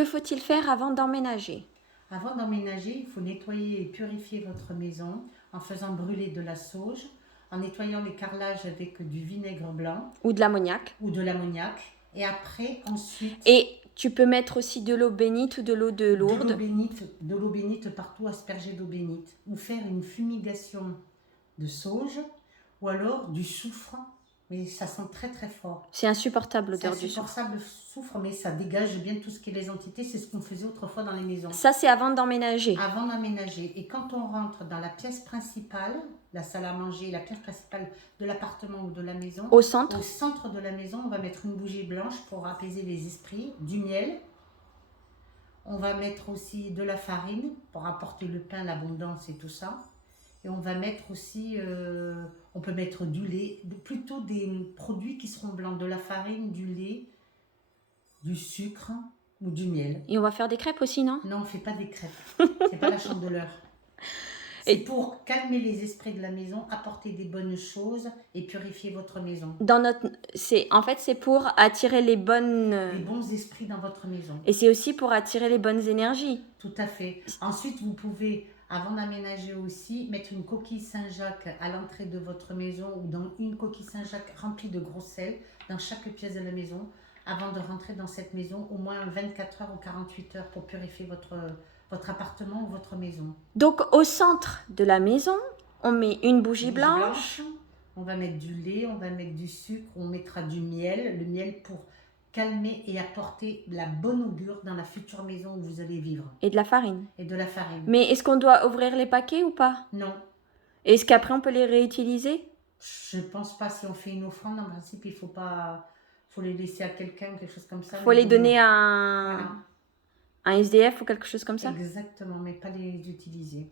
que faut-il faire avant d'emménager? Avant d'emménager, il faut nettoyer et purifier votre maison en faisant brûler de la sauge, en nettoyant les carrelages avec du vinaigre blanc Ou de l'ammoniac? ou de l'ammoniac. Et après, ensuite, Et tu peux mettre aussi de l'eau bénite ou de l'eau de Lourdes. de l'eau bénite partout, aspergée d'eau bénite. Ou faire une fumigation de sauge ou alors du soufre. Mais ça sent très très fort. C'est insupportable C'est l'odeur du soufre. insupportable soufre, mais ça dégage bien tout ce qui est les entités. C'est ce qu'on faisait autrefois dans les maisons. Ça, c'est avant d'emménager. Avant d'aménager. Et quand on rentre dans la pièce principale, la salle à manger, la pièce principale de l'appartement ou de la maison, Au centre. au centre de la maison, on va mettre une bougie blanche pour apaiser les esprits, du miel. On va mettre aussi de la farine pour apporter le pain, l'abondance et tout ça. Et on va mettre aussi, on peut mettre du lait, plutôt des produits qui seront blancs, de la farine, du lait, du sucre ou du miel. Et on va faire des crêpes aussi, non? Non, on ne fait pas des crêpes. C'est pas la chandeleur. C'est pour calmer les esprits de la maison, apporter des bonnes choses et purifier votre maison. En fait, c'est pour attirer les bonnes... Les bons esprits dans votre maison. Et c'est aussi pour attirer les bonnes énergies. Tout à fait. Ensuite, vous pouvez, avant d'aménager aussi, mettre une coquille Saint-Jacques à l'entrée de votre maison ou dans une coquille Saint-Jacques remplie de gros sel dans chaque pièce de la maison avant de rentrer dans cette maison, au moins 24 heures ou 48 heures pour purifier votre appartement ou votre maison. Donc, au centre de la maison, on met une bougie blanche. On va mettre du lait, on va mettre du sucre, on mettra du miel. Le miel pour calmer et apporter la bonne augure dans la future maison où vous allez vivre. Et de la farine. Et de la farine. Mais est-ce qu'on doit ouvrir les paquets ou pas? Non. Est-ce qu'après on peut les réutiliser? Je pense pas. Si on fait une offrande, en principe, il faut pas... faut les laisser à quelqu'un, quelque chose comme ça. Faut les donner à Voilà. un SDF ou quelque chose comme ça? Exactement, mais pas les utiliser.